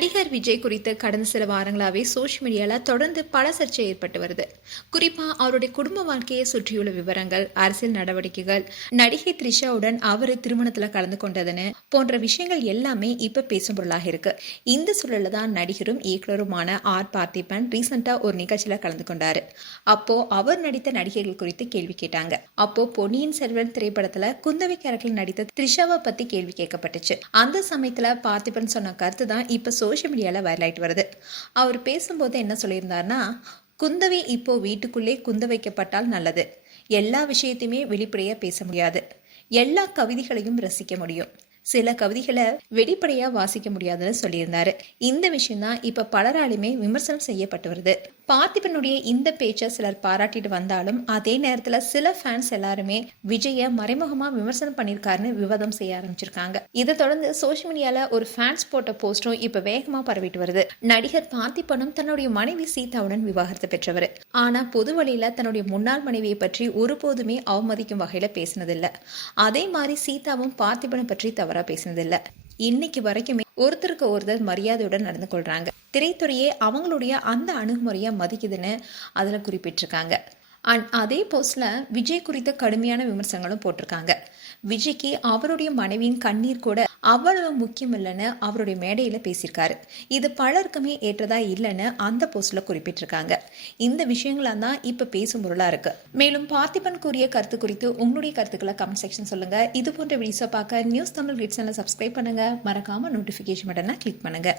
நடிகர் விஜய் குறித்து கடந்த சில வாரங்களாவே சோஷியல் மீடியால தொடர்ந்து பல சர்ச்சை ஏற்பட்டு வருது. குறிப்பா அவருடைய குடும்ப வாழ்க்கையை சுற்றியுள்ள விவரங்கள், அரசியல் நடவடிக்கைகள், நடிகை த்ரிஷாவுடன் அவரு திருமணத்துல கலந்து கொண்டதுன்னு போன்ற விஷயங்கள் எல்லாமே இப்ப பேசும் பொருளாக இருக்கு. இந்த சூழல்ல தான் நடிகரும் இயக்குனருமான ஆர் பார்த்திபன் ரீசெண்டா ஒரு நிகழ்ச்சியில கலந்து கொண்டாரு. அப்போ அவர் நடித்த நடிகைகள் குறித்து கேள்வி கேட்டாங்க. அப்போ பொன்னியின் செல்வன் திரைப்படத்துல குந்தவை கேரக்டரில் நடித்த த்ரிஷாவை பத்தி கேள்வி கேட்கப்பட்டுச்சு. அந்த சமயத்துல பார்த்திபன் சொன்ன கருத்து தான் இப்ப சோஷியல் மீடியால வைரல் ஆயிட்டு வருது. அவர் பேசும்போது என்ன சொல்லியிருந்தாருன்னா, குந்தவை இப்போ வீட்டுக்குள்ளே குந்த வைக்கப்பட்டால் நல்லது. எல்லா விஷயத்தையுமே வெளிப்படையா பேச முடியாது. எல்லா கவிதைகளையும் ரசிக்க முடியும். சில கவிதைகளை வெளிப்படையா வாசிக்க முடியாதுன்னு சொல்லியிருந்தாரு. இந்த விஷயம் தான் இப்ப பலராலுமே விமர்சனம் செய்யப்பட்டு வருது. பார்த்திபனுடைய இந்த பேச்சை சிலர் பாராட்டிட்டு வந்தாலும் அதே நேரத்துல சில ஃபேன்ஸ் எல்லாருமே விஜய மறைமுகமா விமர்சனம் பண்ணிருக்காருன்னு விவாதம் செய்ய ஆரம்பிச்சிருக்காங்க. இதை தொடர்ந்து சோஷியல் மீடியால ஒரு ஃபேன்ஸ் போட்ட போஸ்டும் இப்ப வேகமா பரவிட்டு வருது. நடிகர் பார்த்திபனும் தன்னுடைய மனைவி சீதாவுடன் விவாகரத்து பெற்றவர். ஆனா பொது வழியில தன்னுடைய முன்னாள் மனைவியை பற்றி ஒருபோதுமே அவமதிக்கும் வகையில பேசினதில்லை. அதே மாதிரி சீதாவும் பார்த்திபனை பற்றி தவறா பேசினதில்லை. இன்னைக்கு வரைக்குமே ஒருத்தருக்கு ஒருத்தர் மரியாதையுடன் நடந்து கொள்றாங்க. திரைத்துறையே அவங்களுடைய அந்த அணுகுமுறையை மதிக்குதுன்னு அதுல குறிப்பிட்டிருக்காங்க. அதே போஸ்ட்ல விஜய் குறித்த கடுமையான விமர்சனங்களும் போட்டிருக்காங்க. விஜய்க்கு அவருடைய மனைவியின் கண்ணீர் கூட அவ்வளவு முக்கியம் இல்லைன்னு அவருடைய மேடையில பேசியிருக்காரு. இது பலருக்குமே ஏற்றதா இல்லைன்னு அந்த போஸ்ட்ல குறிப்பிட்டிருக்காங்க. இந்த விஷயங்கள்லாம் தான் இப்ப பேசும் பொருளா இருக்கு. மேலும் பார்த்திபன் கூறிய கருத்து குறித்து உங்களுடைய கருத்துக்களை கமெண்ட் செக்ஷன் சொல்லுங்க. இது போன்ற வீடியோஸை பார்க்க நியூஸ் தமிழ் கிட்ஸ் சேனலை சப்ஸ்கிரைப் பண்ணுங்க. மறக்காம நோட்டிபிகேஷன் பட்டனை கிளிக் பண்ணுங்க.